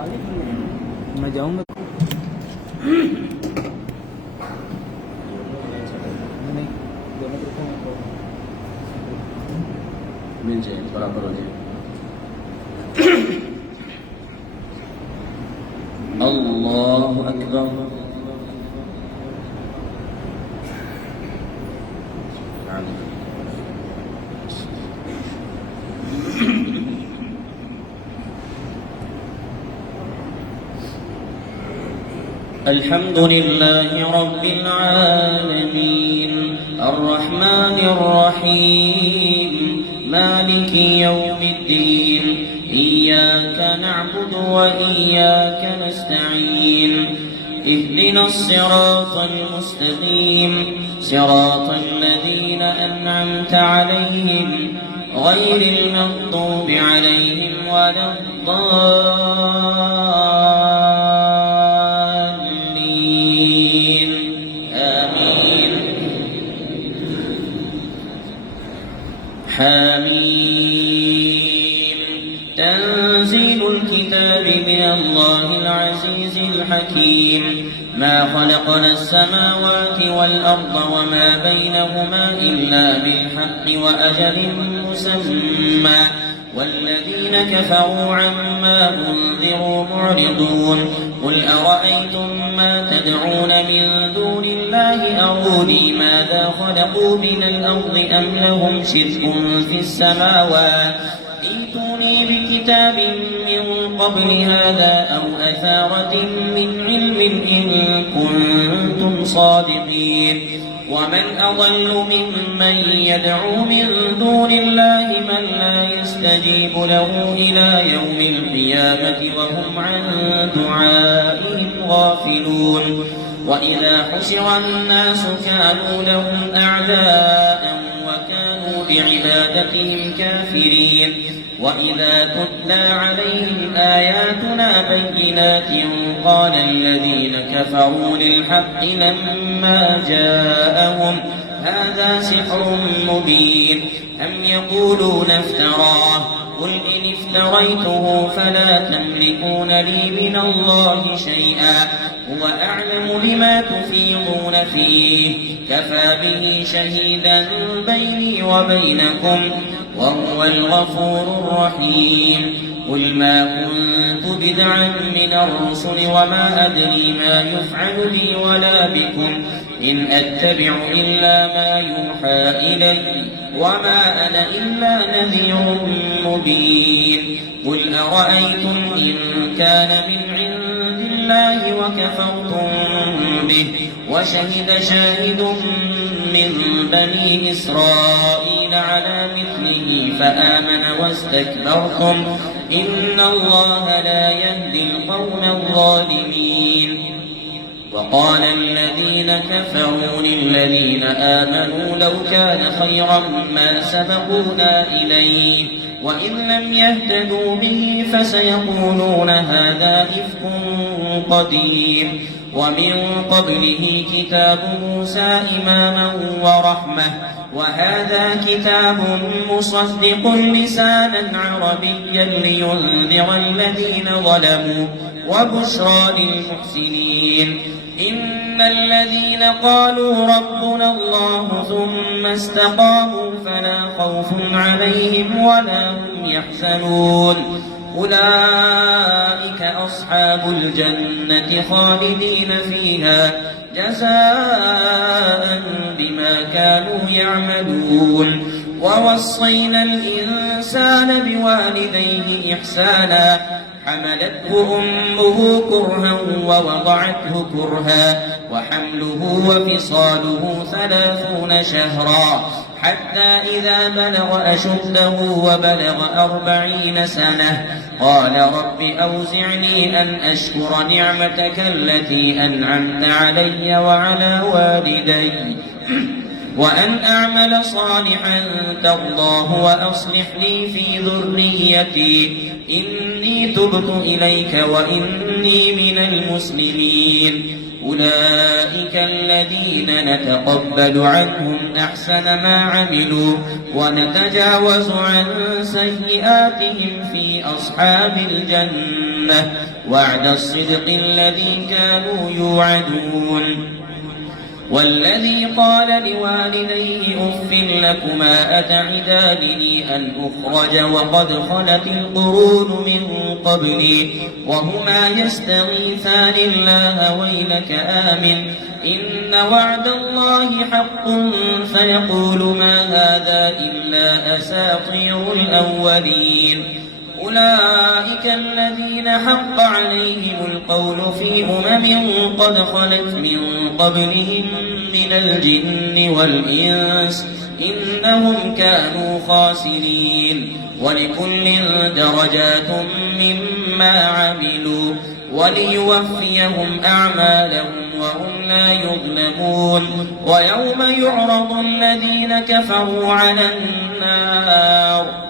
मैं जाऊंगा नहीं दोनों तरफ नीचे बराबर हो जाए। अल्लाहु अकबर। الحمد لله رب العالمين الرحمن الرحيم مالك يوم الدين إياك نعبد وإياك نستعين اهدنا الصراط المستقيم صراط الذين أنعمت عليهم غير المغضوب عليهم ولا الضالين آمين حميم تنزيل الكتاب من الله العزيز الحكيم ما خلقنا السماوات والأرض وما بينهما إلا بالحق وأجل مسمى والذين كفروا عما أنذروا معرضون قل أرأيتم ما تدعون من دون الله أروني ماذا خلقوا من الأرض أم لهم شرك في السماوات ائتوني بكتاب من قبل هذا أو أثارة من علم إن كنتم صادقين ومن أضل ممن يدعو من دون الله من لا يستجيب له إلى يوم القيامة وهم عن دعائهم غافلون وإذا حشر الناس كانوا لهم أعداء وكانوا بعبادتهم كافرين وإذا تتلى عليهم آياتنا بينات قال الذين كفروا للحق لما جاءهم هذا سحر مبين أم يقولون افتراه قل إن افتريته فلا تملكون لي من الله شيئا هو أعلم بما تفيضون فيه كفى به شهيدا بيني وبينكم وهو الغفور الرحيم قل ما كنت بدعا من الرسل وما أدري ما يفعل بي ولا بكم إن أتبع إلا ما يوحى إلي وما أنا إلا نذير مبين قل أرأيتم إن كان من عند الله وكفرتم به وشهد شاهد من بني إسرائيل على مثله فآمن واستكبرتم إن الله لا يهدي القوم الظالمين وقال الذين كفروا للذين آمنوا لو كان خيرا ما سبقونا إليه وإن لم يهتدوا به فسيقولون هذا إفك قديم ومن قبله كتاب موسى إماما ورحمة وهذا كتاب مصدق لسانا عربيا لينذر الذين ظلموا وبشرى للمحسنين إن الذين قالوا ربنا الله ثم استقاموا فلا خوف عليهم ولا هم يحزنون أولئك أصحاب الجنة خالدين فيها جزاء بما كانوا يعملون ووصينا الإنسان بوالديه إحسانا حملته أمه كرها ووضعته كرها وحمله وفصاله 30 شهرا حتى إذا بلغ أشده وبلغ 40 سنة قال رب أوزعني أن أشكر نعمتك التي أنعمت علي وعلى والدي وأن أعمل صالحا ترضاه وأصلح لي في ذريتي إني تبت إليك وإني من المسلمين أولئك الذين نتقبل عنهم أحسن ما عملوا ونتجاوز عن سيئاتهم في أصحاب الجنة وعد الصدق الذي كانوا يوعدون. والذي قال لوالديه أف لكما أتعدانني أن أخرج وقد خلت القرون من قبلي وهما يستغيثان الله ويلك آمن إن وعد الله حق فيقول ما هذا إلا أساطير الأولين. أولئك الذين حق عليهم القول في قد خلت من قبلهم من الجن والإنس إنهم كانوا خاسرين. ولكل درجات مما عملوا وليوفيهم أعمالهم وهم لا يظلمون. ويوم يعرض الذين كفروا على النار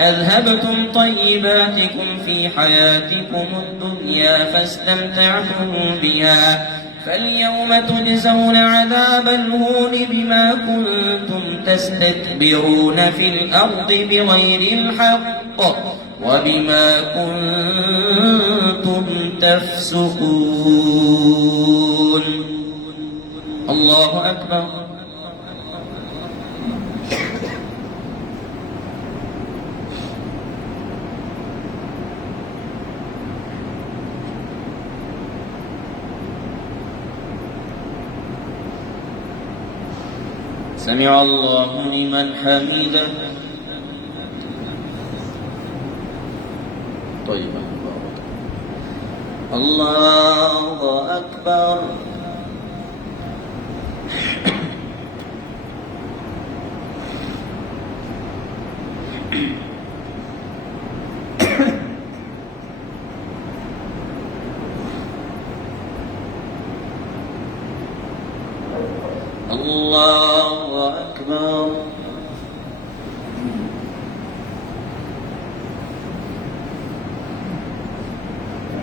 أذهبتم طيباتكم في حياتكم الدنيا فاستمتعتم بها فاليوم تجزون عذاب الهون بما كنتم تستكبرون في الأرض بغير الحق وبما كنتم تفسقون. الله أكبر. سمع الله لمن حمده. طيب الله أكبر. الله أكبر.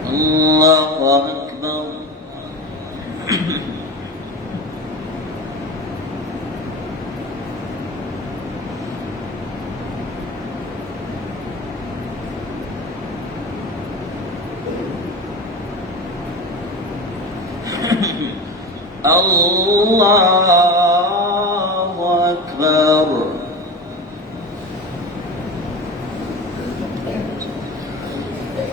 الله أكبر. الله أكبر.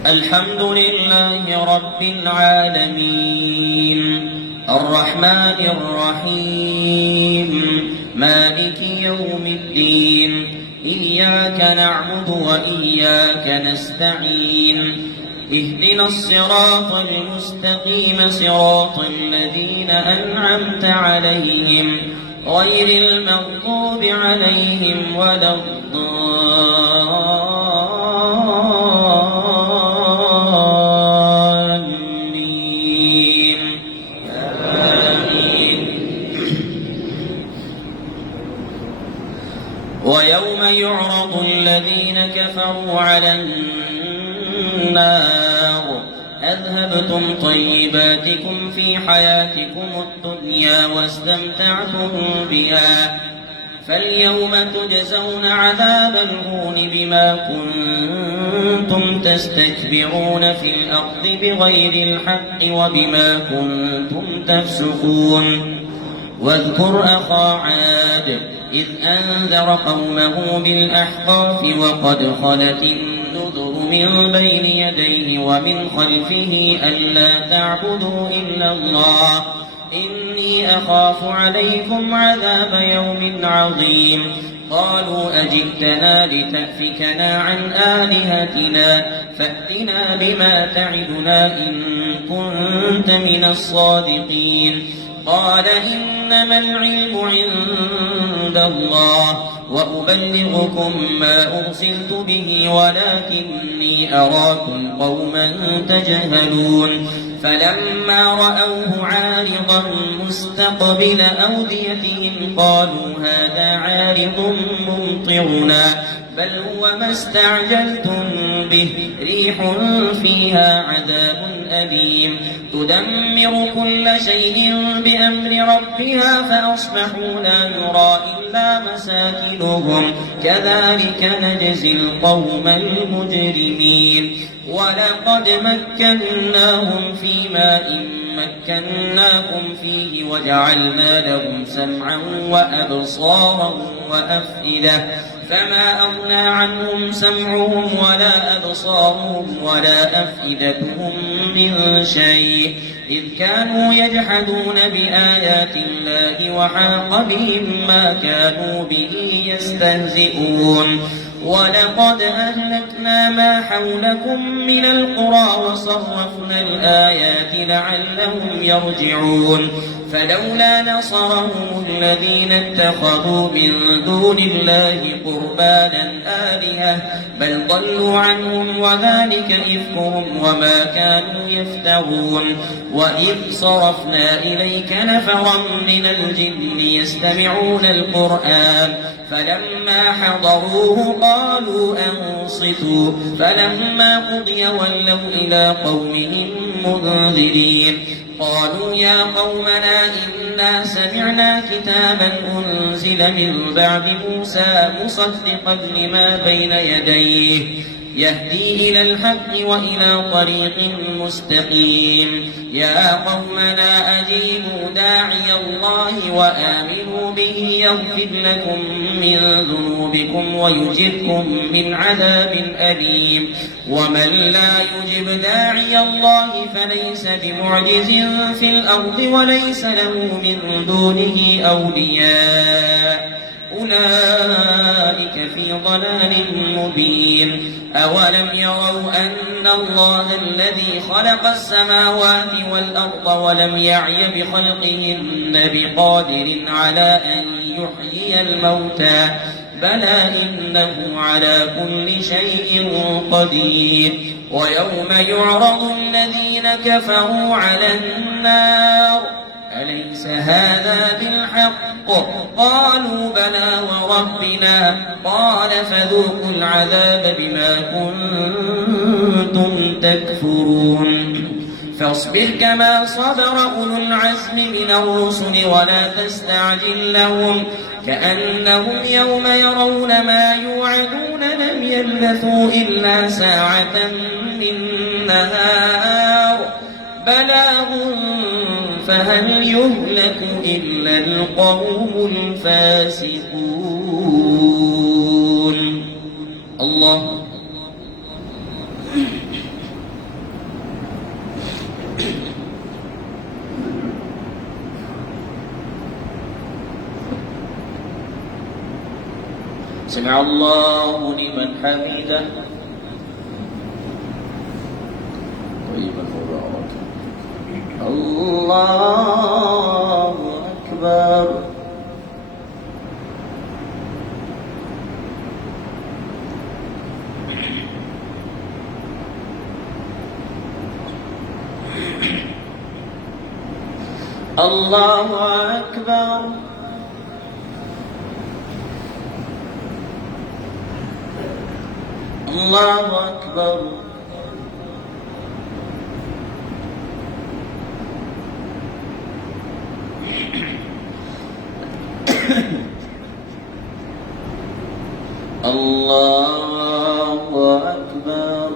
الحمد لله رب العالمين الرحمن الرحيم مالك يوم الدين إياك نعبد وإياك نستعين اهدنا الصراط المستقيم صراط الذين أنعمت عليهم غير المغضوب عليهم ولا الضالين آمين. ويوم يعرض الذين كفروا على النار أذهبتم طيباتكم في حياتكم الدنيا واستمتعتم بها فاليوم تجزون عذاب الهون بما كنتم تستكبرون في الأرض بغير الحق وبما كنتم تفسقون. واذكر أخا عاد إذ أنذر قومه بالأحقاف وقد خلت النذر من بين يديه ومن خلفه ألا تعبدوا إلا الله إني أخاف عليكم عذاب يوم عظيم. قالوا أجئتنا لتأفكنا عن آلهتنا فأتنا بما تعدنا إن كنت من الصادقين. قال إنما العلم عند الله وأبلغكم ما أرسلت به ولكني أراكم قوما تجهلون. فلما رأوه عارضا مستقبل أوديتهم قالوا هذا عارض ممطرنا بل هو ما استعجلتم به ريح فيها عذاب أليم تدمر كل شيء بأمر ربها فأصبحوا لا يرى إلا مساكنهم كذلك نجزي القوم المجرمين ولقد مكناهم في ماء مكناكم فيه وجعلنا لهم سمعا وأبصارا وأفئدة فما أغنى عنهم سمعهم ولا أبصارهم ولا أفئدتهم من شيء إذ كانوا يجحدون بآيات الله وحاق بهم ما كانوا به يستهزئون ولقد أهلكنا ما حولكم من القرى وصرفنا الآيات لعلهم يرجعون فلولا نصرهم الذين اتخذوا من دون الله قربانا آلهة بل ضلوا عنهم وذلك إفكهم وما كانوا يفترون وإذ صرفنا إليك نفرا من الجن يستمعون القرآن فلما حضروه قالوا أنصتوا فلما قضي ولوا إلى قومهم منذرين قالوا يا قومنا إنا سمعنا كتابا أنزل من بعد موسى مصدقا لما بين يديه يهدي إلى الحق وإلى طريق مستقيم يا قومنا أجيبوا داعي الله وآمنوا به يغفر لكم من ذنوبكم ويجركم من عذاب أليم ومن لا يجب داعي الله فليس بمعجز في الأرض وليس له من دونه أولياء أولئك في ضلال مبين أولم يروا أن الله الذي خلق السماوات والأرض ولم يعي بخلقهن بقادر على أن يحيي الموتى بلى إنه على كل شيء قدير ويوم يعرض الذين كفروا على النار أليس هذا بالحق قالوا بلى وربنا قال فذوقوا العذاب بما كنتم تكفرون فاصبر كما صبر أولو العزم من الرسل ولا تستعجل لهم كأنهم يوم يرون ما يوعدون لم يلبثوا إلا ساعة من نهار بلاغ فهل يهلك إلا القوم الفاسقون الله سمع الله لمن حمده طيبا مباركا الله أكبر الله أكبر الله أكبر الله أكبر الله أكبر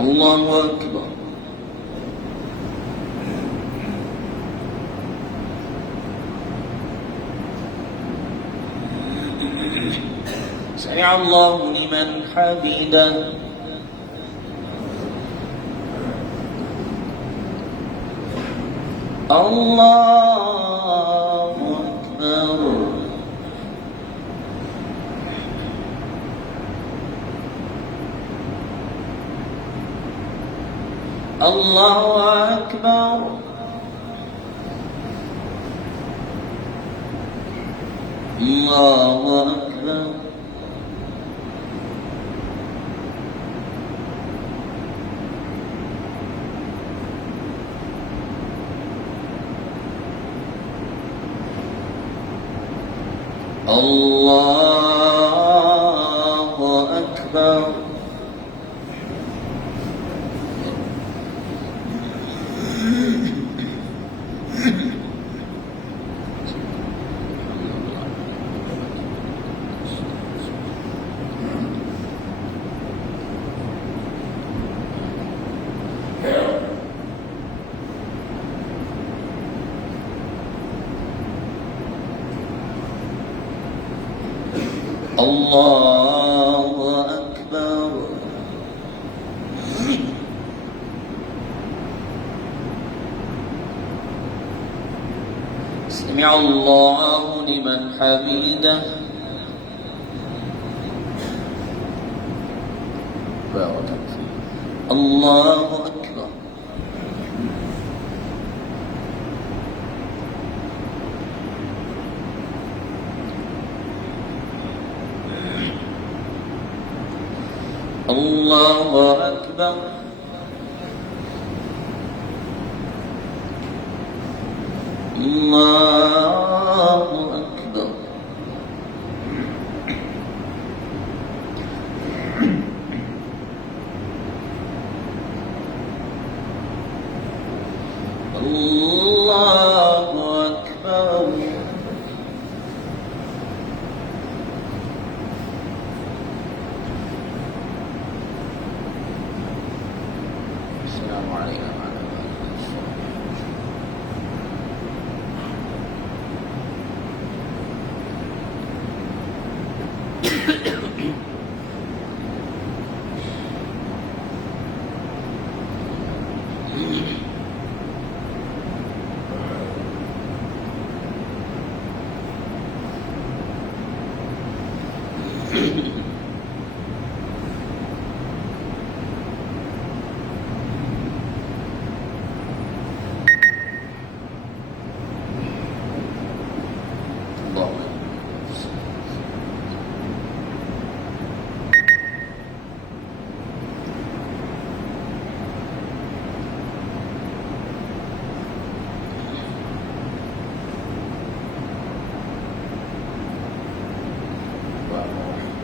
الله أكبر سمع الله لمن حمده الله أكبر الله أكبر الله أكبر الله أكبر الله أكبر سمع الله لمن حمده بارك فيك الله أكبر الله أكبر الله أكبر الله أكبر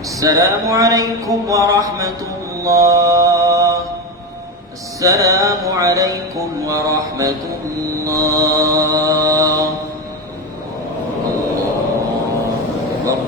السلام عليكم ورحمة الله السلام عليكم ورحمة الله السلام عليكم ورحمة الله الله أكبر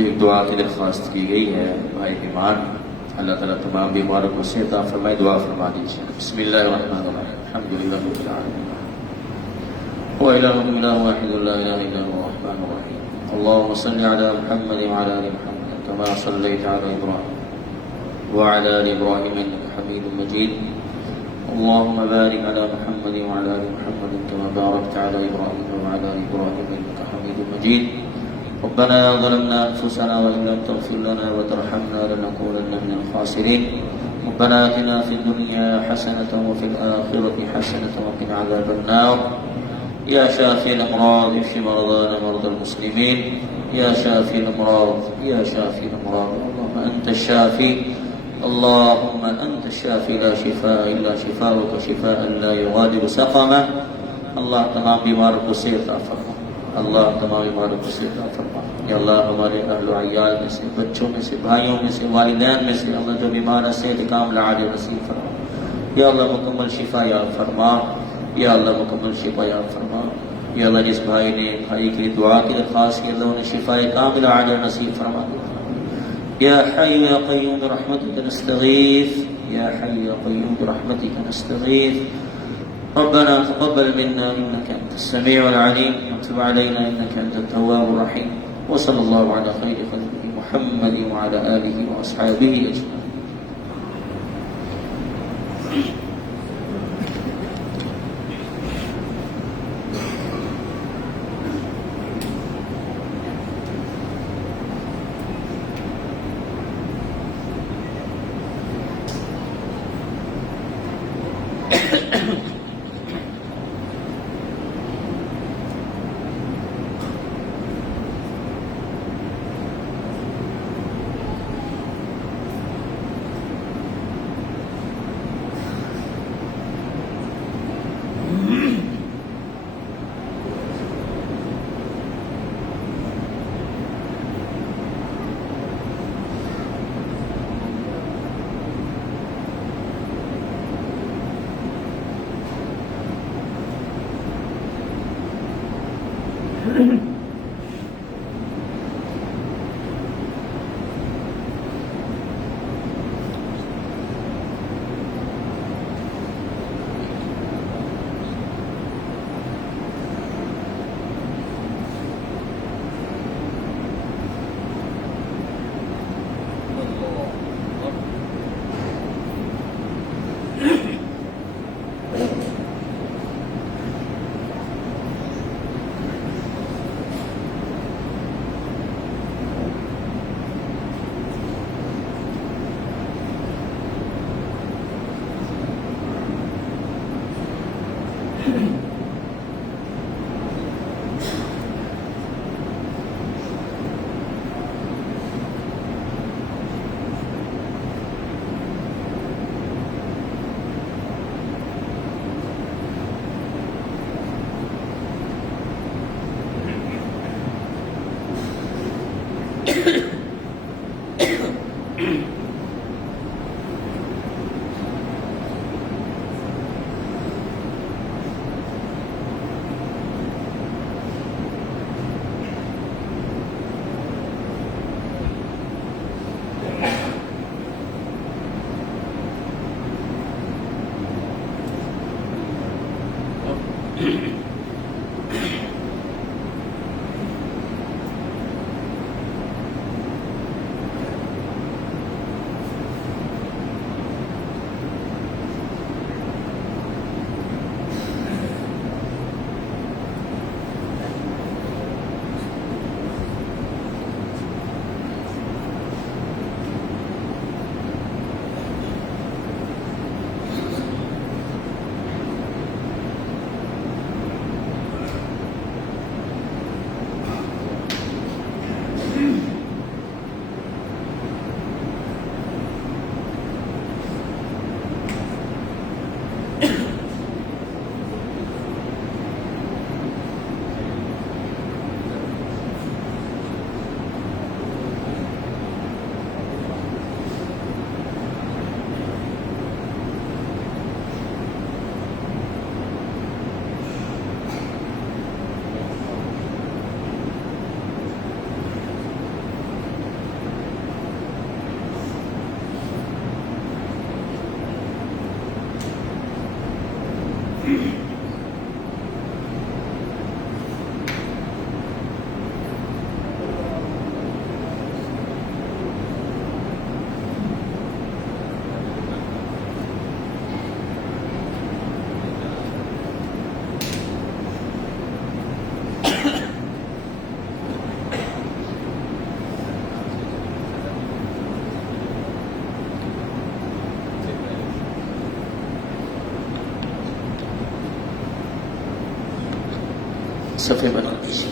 एक दुआ की दरख्वास्त की गई है भाई ईमान अल्लाह ताला तमाम बीमारों को सेहत फरमाए दुआ फरमा दीजिए बिस्मिल्लाहिर्रहमानिर्रहीम अल्हम्दुलिल्लाहि रब्बिल आलमीन व इलाहुकुम इलाहुन वाहिदुन ला इलाहा इल्ला हुवल रहमानुर रहीम अल्लाहुम्मा सल्लि अला मुहम्मद व अला आलि मुहम्मद कमा सल्लैता अला इब्राहीम व अला आलि इब्राहीम इन्नका हमीदुम मजीद अल्लाहुम्मा बारिक अला मुहम्मद व अला आलि मुहम्मद कमा बारकता अला इब्राहीम व अला आलि इब्राहीम इन्नका हमीदुम मजीद ربنا ظلمنا أنفسنا وإن لم تغفر لنا وترحمنا لنكونن من الخاسرين ربنا آتنا في الدنيا حسنة وفي الآخرة حسنة وقنا عذاب النار يا شافي الأمراض اشف مرضانا مرضى المسلمين يا شافي الأمراض يا شافي الأمراض اللهم أنت الشافي اللهم أنت الشافي لا شفاء إلا شفاؤك شفاء لا يغادر سقما الله تمام बीमारों को सेहत अता फरमा अल्लाह तमाम बीमारों को सेहत अता फरमा या अल्लाह हमारे अहलो अय्याल में से, बच्चों में से, भाइयों में से, वालिदैन में से अल्लाह जो बीमार है सेहत कामिला आजिल नसीब फरमा। या अल्लाह मुकम्मल शिफा या फरमा, या अल्लाह मुकम्मल शिफा या फरमा। या अल्लाह जिस भाई ने भाई के लिए दुआ की दरख्वास्त की, अल्लाह उन्हें शिफा कामिला आजिल नसीब फरमा। या हय्यु या क़य्यूम बिरहमतिका नस्तगीथ, या हय्यु या क़य्यूम बिरहमतिका नस्तगीथ। रब्बना तक़ब्बल मिन्ना इन्नका अंतस समीउल अलीम व तब अलैना इन्नका अंतत तव्वाबुर रहीम। व सल्लल्लाहु अला खैरि ख़ल्क़िही मुहम्मदिन व अला आलिहि व अस्हाबिही अजमईन। सफ़े बना दीजिए।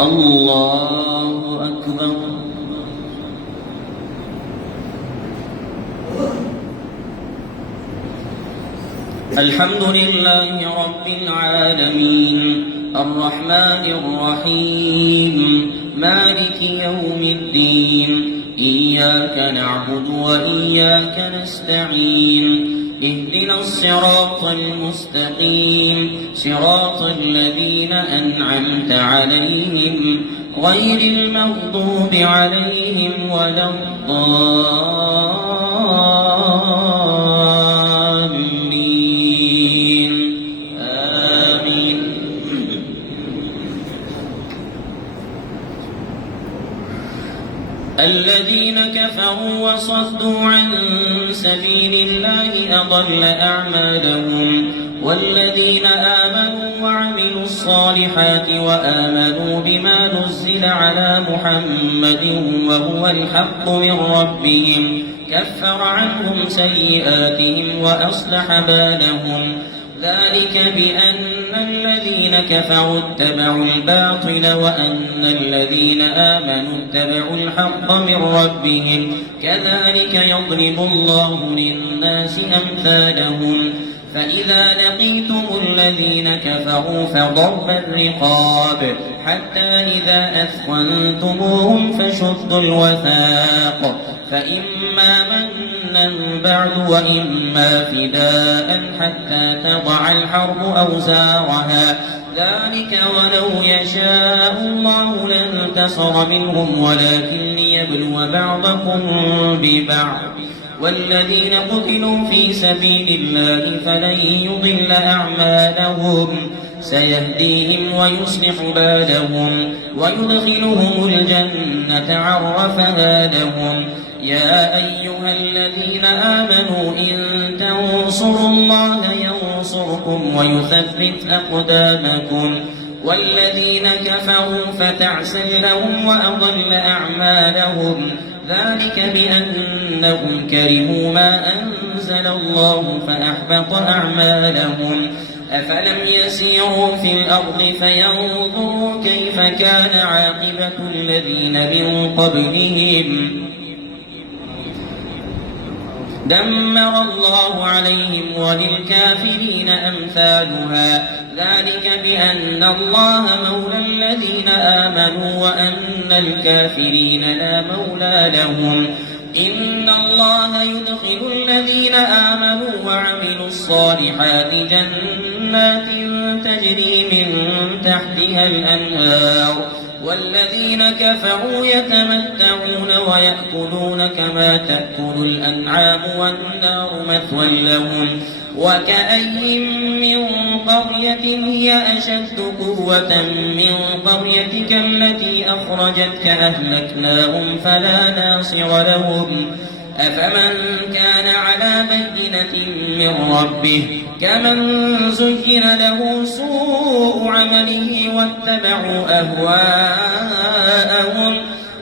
الله أكبر. الحمد لله رب العالمين الرحمن الرحيم مالك يوم الدين إياك نعبد وإياك نستعين اهدنا الصراط المستقيم صراط الذين أنعمت عليهم غير المغضوب عليهم ولا الضالين آمين. الذين كفروا وصدوا عن سبيل الله أضل أعمالهم والذين آمنوا وعملوا الصالحات وآمنوا بما نزل على محمد وهو الحق من ربهم كفر عنهم سيئاتهم وأصلح بالهم ذلك بأن الذين كفروا اتبعوا الباطل وأن الذين آمنوا اتبعوا الحق من ربهم كذلك يضرب الله للناس أمثالهم فإذا لقيتم الذين كفروا فضرب الرقاب حتى إذا أثخنتموهم فشدوا الوثاق فإما منا بعد وإما فداء حتى تضع الحرب أوزارها ذلك ولو يشاء الله لانتصر منهم ولكن ليبلو بعضكم ببعض والذين قتلوا في سبيل الله فلن يضل أعمالهم سيهديهم ويصلح بالهم ويدخلهم الجنة عرفها لهم يا أيها الذين آمنوا إن تنصروا الله ينصركم ويثبت أقدامكم والذين كفروا فتعسل لهم وأضل أعمالهم ذلك بأنهم كرهوا ما أنزل الله فأحبط أعمالهم أفلم يسيروا في الأرض فينظروا كيف كان عاقبة الذين من قبلهم دمر الله عليهم وللكافرين أمثالها ذلك بأن الله مولى الذين آمنوا وأن الكافرين لا مولى لهم إن الله يدخل الذين آمنوا وعملوا الصالحات جنات تجري من تحتها الأنهار والذين كفروا يتمتعون ويأكلون كما تأكل الأنعام والنار مثوى لهم وكأي من قرية هي أشد قوة من قريتك التي أخرجتك أهلكناهم فلا ناصر لهم أفمن كان على بينة من ربه كمن زين له سوء عمله واتبعوا أهواءهم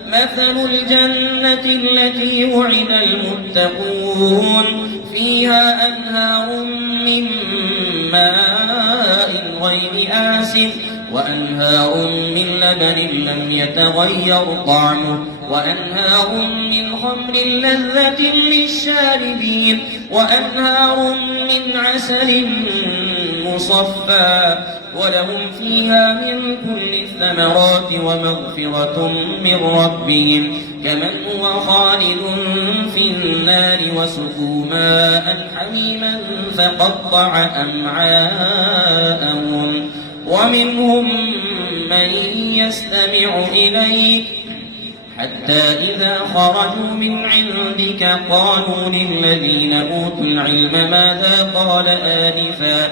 مثل الجنة التي وعد المتقون فيها أنهار من ماء غير آسف وأنهار من لبن لم يتغير طعمه وأنهار من خمر لذة للشاربين وأنهار من عسل مصفى ولهم فيها من كل الثمرات ومغفرة من ربهم كمن هو خالد في النار وسقوا ماء حميما فقطع أمعاءهم ومنهم من يستمع إليك حتى إذا خرجوا من عندك قالوا للذين أوتوا العلم ماذا قال آنفا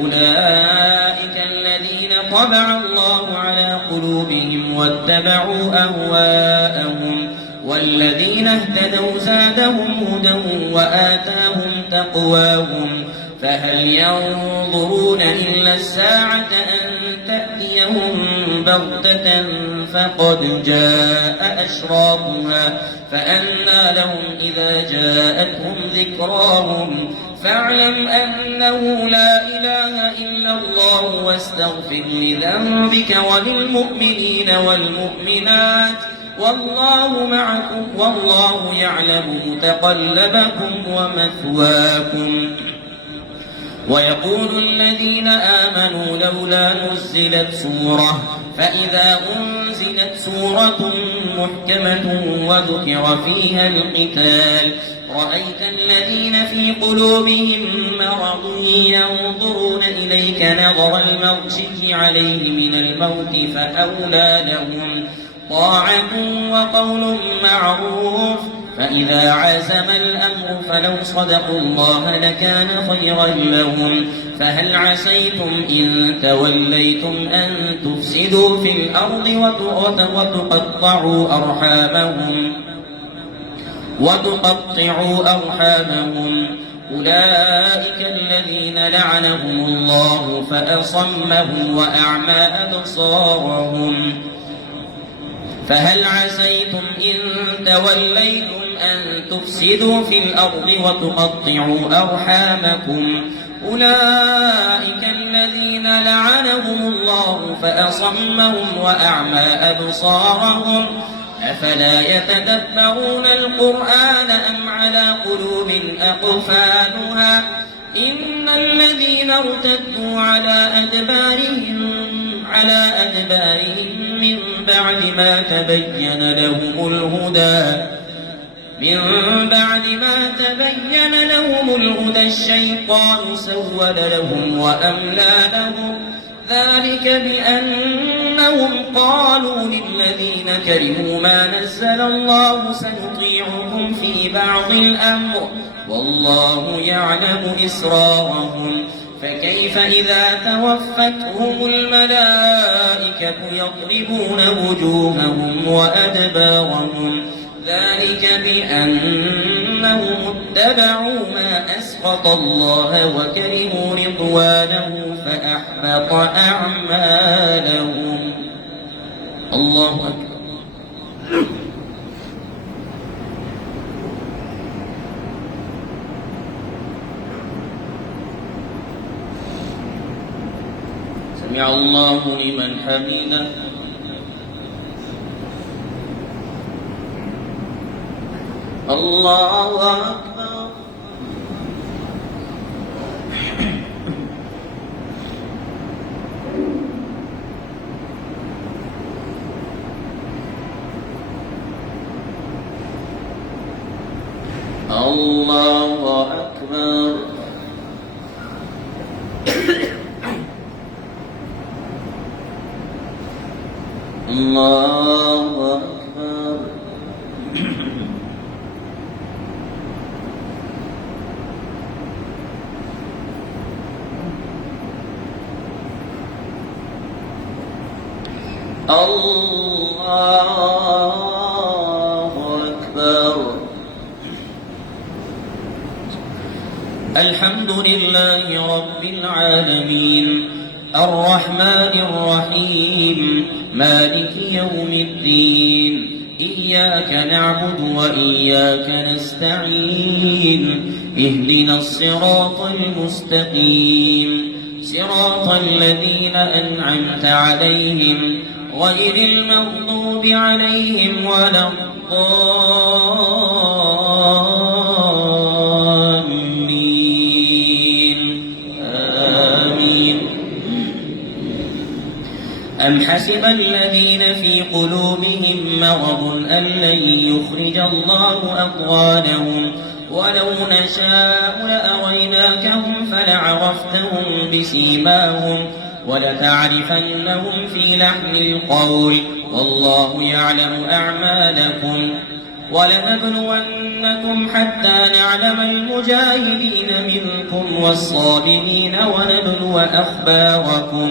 أولئك الذين طبع الله على قلوبهم واتبعوا أهواءهم والذين اهتدوا زادهم هدى وآتاهم تقواهم فهل ينظرون إلا الساعة أن تأتيهم بغتة فقد جاء أشراطها فأنى لهم إذا جاءتهم ذكراهم فاعلم أنه لا إله إلا الله واستغفر لذنبك وللمؤمنين والمؤمنات والله معكم والله يعلم متقلبكم ومثواكم. ويقول الذين آمنوا لولا نزلت سورة فإذا أنزلت سورة محكمة وذكر فيها القتال رأيت الذين في قلوبهم مرض ينظرون إليك نظر المغشي عليه من الموت فأولى لهم طاعة وقول معروف. فإذا عزم الأمر فلو صدقوا الله لكان خيرا لهم. فهل عسيتم إن توليتم أن تفسدوا في الأرض وتقطعوا أرحامهم أولئك الذين لعنهم الله فأصمهم وأعمى أبصارهم. فهل عسيتم إن توليتم أن تفسدوا في الأرض وتقطعوا أرحامكم أولئك الذين لعنهم الله فأصمهم وأعمى أبصارهم. أفلا يتدبرون القرآن أم على قلوب أقفالها إن الذين ارتدوا على أدبارهم من بعد ما تبين لهم الهدى الشيطان سول لهم وأملى لهم ذلك بأنهم قالوا للذين كرهوا ما نزل الله سنطيعكم في بعض الأمر والله يعلم إسرارهم. فكيف إذا توفتهم الملائكة يضربون وجوههم وأدبارهم ذلك بأنهم اتبعوا ما أسخط الله وكرهوا رضوانه فأحبط أعمالهم. الله أكبر. سمع الله لمن حمده. الله أكبر. الله أكبر. الله أكبر. الله أكبر. الحمد لله رب العالمين الرحمن الرحيم مالك يوم الدين إياك نعبد وإياك نستعين اهدنا الصراط المستقيم صراط الذين أنعمت عليهم غير المغضوب عليهم ولا الضالين آمين. أم حسب الذين في قلوبهم مرض أن لن يخرج الله أضغانهم ولو نشاء لأريناكهم فلعرفتهم بسيماهم ولتعرفنهم في لحن القول والله يعلم أعمالكم ولنبلونكم حتى نعلم المجاهدين منكم والصابرين ونبلو أخباركم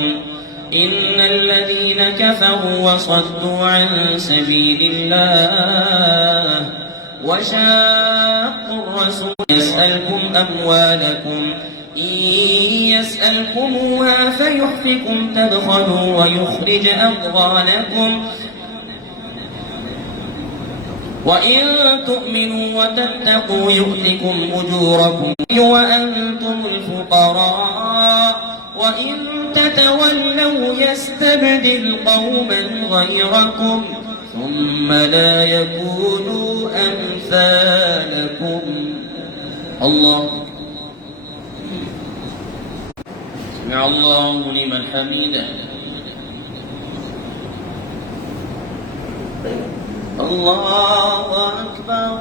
إن الذين كفروا وصدوا عن سبيل الله وشاقوا الرسول يسألكم أموالكم إن يسألكموها فيحفكم تبخلوا ويخرج أضغانكم وإن تؤمنوا وتتقوا يؤتكم أجوركم وأنتم الفقراء وإن تتولوا يستبدل قوما غيركم ثم لا يكونوا أمثالكم. الله سمع الله لمن حمده. الله أكبر.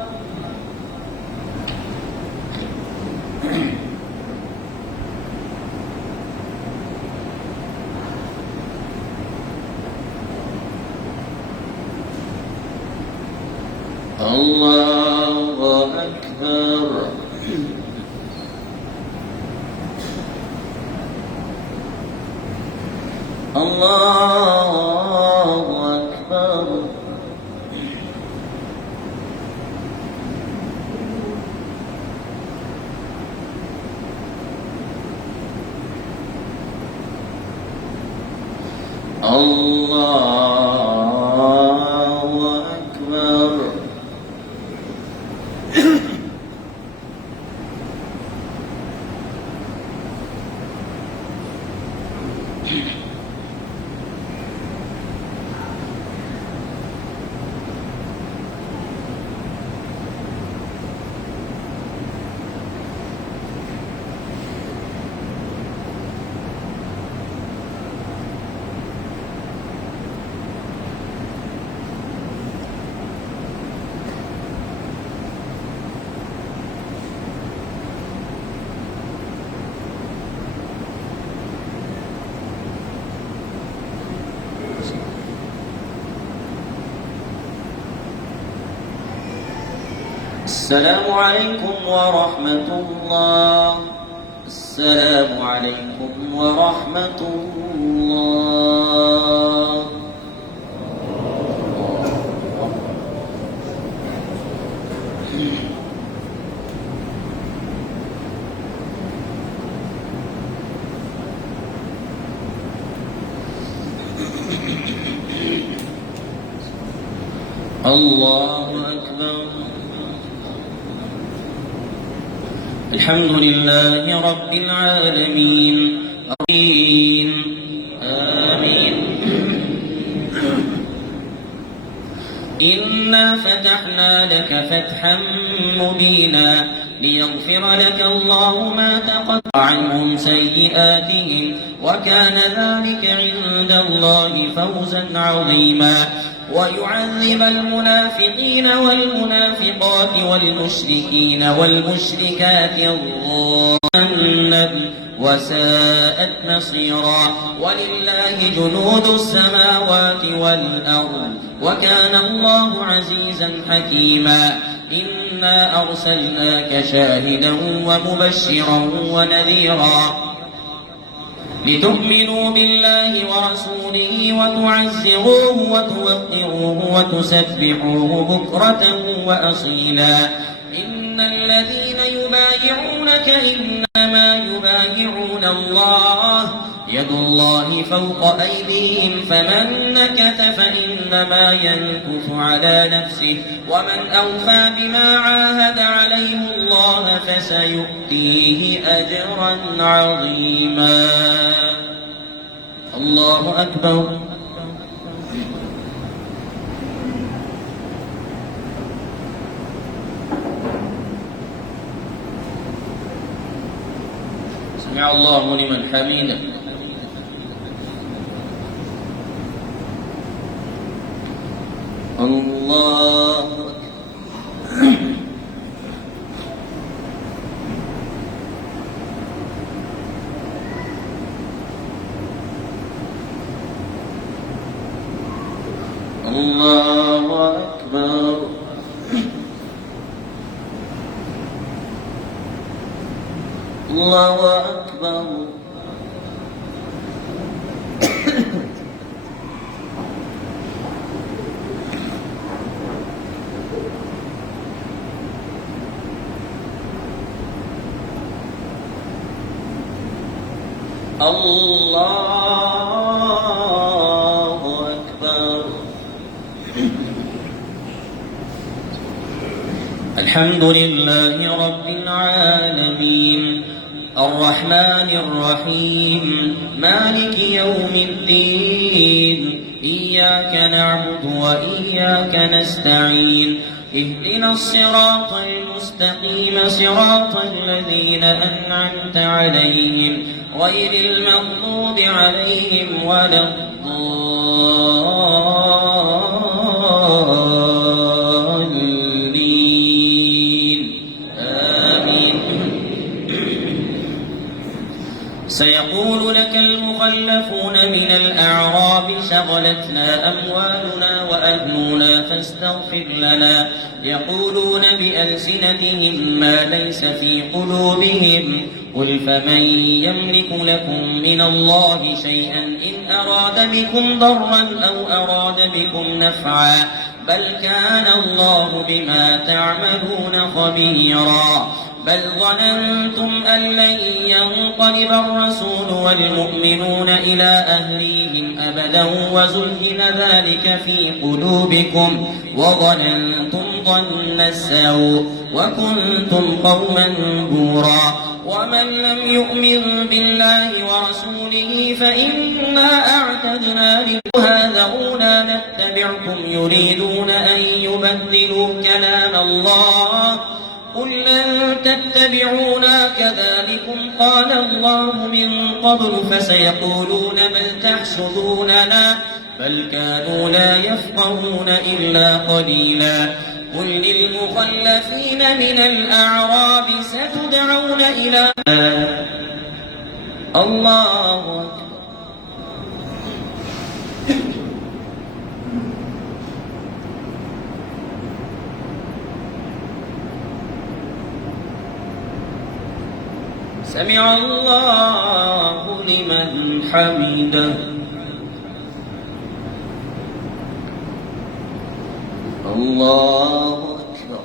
الله أكبر. الله أكبر. الله أكبر. السلام عليكم ورحمة الله. السلام عليكم ورحمة الله. الله أكبر. الحمد لله رب العالمين. آمين. إنا فتحنا لك فتحا مبينا ليغفر لك الله ما تقطع عنهم سيئاتهم وكان ذلك عند الله فوزا عظيما ويعذب المنافقين والمنافقات والمشركين والمشركات الظالمين وساءت مصيرا ولله جنود السماوات والأرض وكان الله عزيزا حكيما. إنا أرسلناك شاهدا ومبشرا ونذيرا لتؤمنوا بالله ورسوله وتعزروه وتوقروه وتسبحوه بكرة وأصيلا. إن الذين يبايعونك إنما يبايعون الله يد الله فوق أيديهم فمن نكث فإنما ينكث على نفسه ومن أوفى بما عاهد عليه الله فسيؤتيه أجرا عظيما. الله أكبر. سمع الله لمن حمده. الله الله أكبر. الله أكبر. الله أكبر. الحمد لله رب العالمين الرحمن الرحيم مالك يوم الدين إياك نعبد وإياك نستعين اهدنا الصراط المستقيم صراط الذين أنعمت عليهم غير المغضوب عليهم ولا الضالين آمين. سيقول لك المخلفون من الأعراب شغلتنا أموالنا وأهلنا فاستغفر لنا يقولون بألسنتهم ما ليس في قلوبهم قل فمن يملك لكم من الله شيئا إن أراد بكم ضرا أو أراد بكم نفعا بل كان الله بما تعملون خبيرا بل ظننتم أن لن ينقلب الرسول والمؤمنون إلى أهليهم أبدا وزين ذلك في قلوبكم وظننتم ظن السوء وكنتم قوما بورا ومن لم يؤمن بالله ورسوله فإنا أعتدنا لهذا نتبعكم يريدون أن يبدلوا كلام الله قل لن تتبعونا كذلكم قال الله من قبل فسيقولون بل تحسدوننا بل كانوا لا يفقهون إلا قليلا قل للمخلفين من الأعراب ستدعون إلى الله أكبر. سمع الله لمن حمده الله أكبر.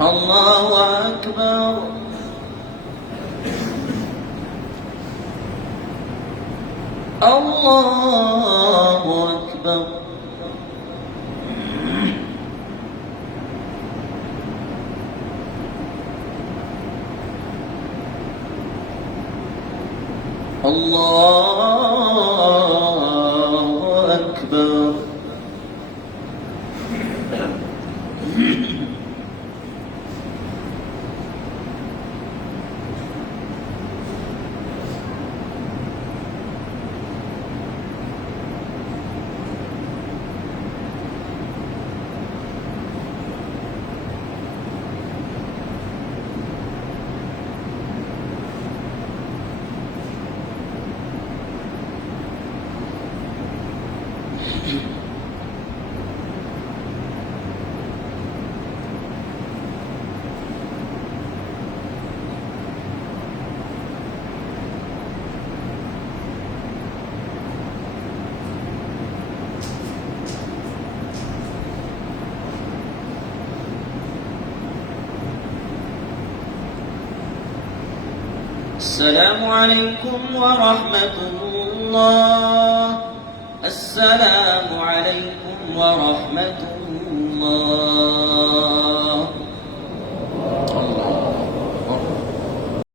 الله أكبر. الله أكبر. الله أكبر. السلام عليكم ورحمة الله. السلام عليكم ورحمة الله.